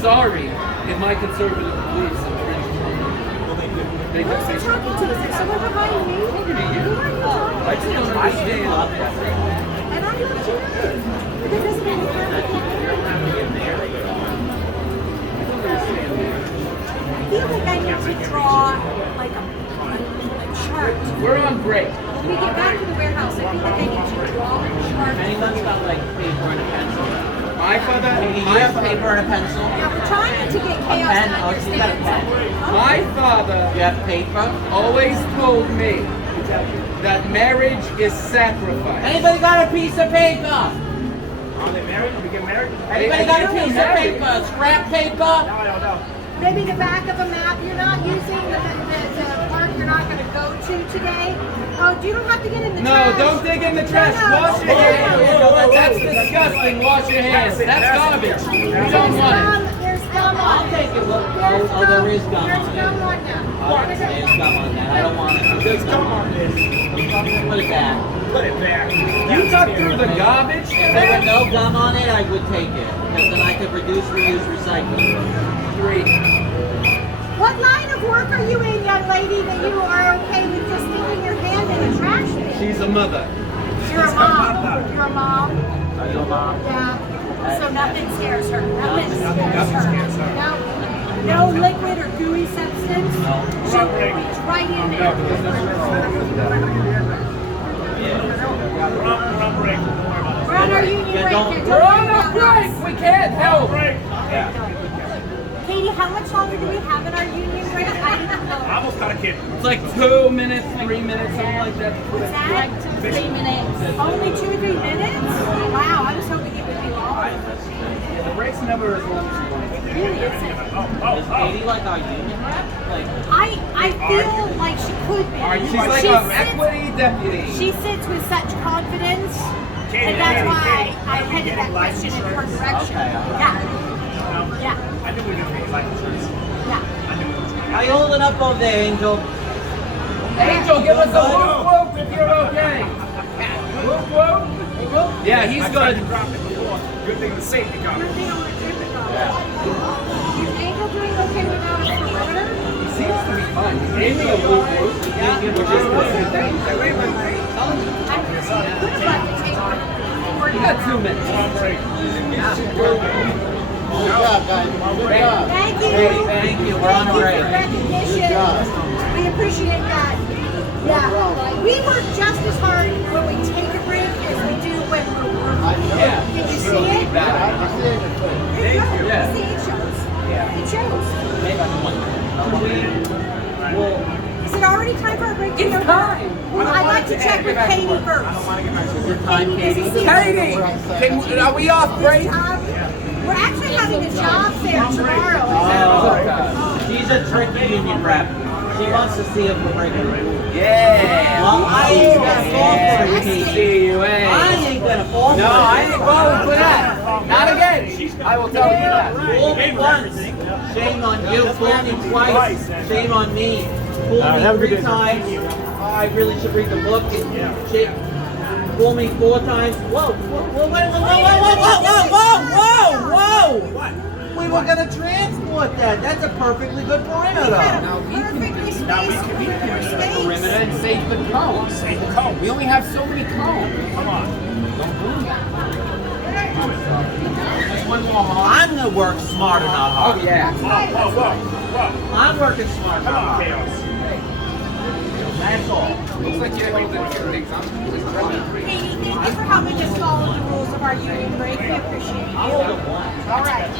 sorry if my conservative beliefs infringe upon you. They Who's he talking to? Is there someone behind me? Maybe you. Who are you talking I just don't to? understand. And I'm not too. But that doesn't mean you have to get married. I feel like I need to draw like a chart. We're on break. When we get back to the warehouse, I feel like I need to draw a chart. Anyone's got like paper and a pencil? My father, You have paper and a pencil? Now we're trying to get A chaos pen? to Oh, she's got a understand. pen. my father You have paper? always told me that marriage is sacrifice. Anybody got a piece of paper? Are they married? Did we get married? Anybody got a piece of paper? Scrap paper? No. Maybe the back of a map you're not using, the park you're not going to go to today. Oh, you don't have to get in the No, trash. don't dig in the trash. Wash your hands. That's disgusting. Wash your hands. That's garbage. We don't want it. There's gum on it. Take it. Oh, there is gum There's on gum it. on that. There's gum on that. I don't want it. There's gum on this. Put it back. Put it back. You dug through the garbage. If there were no gum on it, I would take it. Because then I could reduce, reuse, recycle. 3. What line of work are you in, young lady, that you are okay with just sticking your hand in a trash bin? She's a mother. You're a mom. You're a mom. Are you a mom? Yeah. So nothing scares her. Nothing Nothing scares scares her. her. No liquid or gooey substance. No. She reach right in there. We're on break. Don't worry about it. We're on our union Yeah, break. don't- Don't We're worry on a about break. us. We can't help. Break. Katie, how much longer do we have in our union break? I didn't know. I almost got a kid. It's like 2 minutes, 3 minutes, something like that. What's that? 3 minutes. Only 2 or 3 minutes? Wow, I was hoping it would be longer. The break's never as long as you want it. Really isn't. Is Katie like our union rep? Like, I feel like she could be. She's like She an sits- equity deputy. She sits with such confidence, Katie, and that's Katie, why Katie, I headed that life question in her insurance? direction. Okay, all right. Yeah, yeah, I knew we were going to get life insurance. yeah. I knew it was going to are you holding up over there, Angel? Angel, give us a whoop whoop if you're okay. Whoop whoop. Yeah, he's I good. tried to drop it before. Good thing the safety got You're it. the only group that got it. Is Angel doing okay without his perimeter? He seems to be fine. He gave me a whoop whoop. He gave me a whoop whoop. I could have left the table. You got 2 minutes. On break. Thank you. Thank you. We're on a Thank you break. for recognition. We appreciate that. Yeah. We work just as hard when we take a break as we do when we're working. Yeah. Can you see it? There you go. Yeah. See, it shows. It shows. Maybe I'm one. Well, Is it already time for a break? It's time. Well, I'd like to check with Katie I first. don't want to get my is it time, Katie? Katie, are we off break? We're actually having a job fair tomorrow. Oh, she's a tricky union rep. She wants to see if we're breaking the rules. Yeah. Well, I ain't gonna fall for it, Katie. See you, I eh? ain't gonna fall for it. No, I ain't falling for that. Not again. I will tell you that. Fool me once, shame on you. Fool me twice, shame on me. Fool me 3 times, I really should read the book. Fool me 4 times. Whoa, whoa. We were gonna transport that. That's a perfectly good perimeter. Perfectly spaced Perimeter and save the cone. Save the cone. We only have so many cones. Come on. Just one more hard. I'm gonna work smarter, not Oh hard. yeah. Whoa. I'm working smarter, Come not on, hard. Chaos. That's all. Looks like you're able to do things. I'm just running. Katie, thank you for helping us follow the rules of our union break. We appreciate it. I'll hold them one. All right.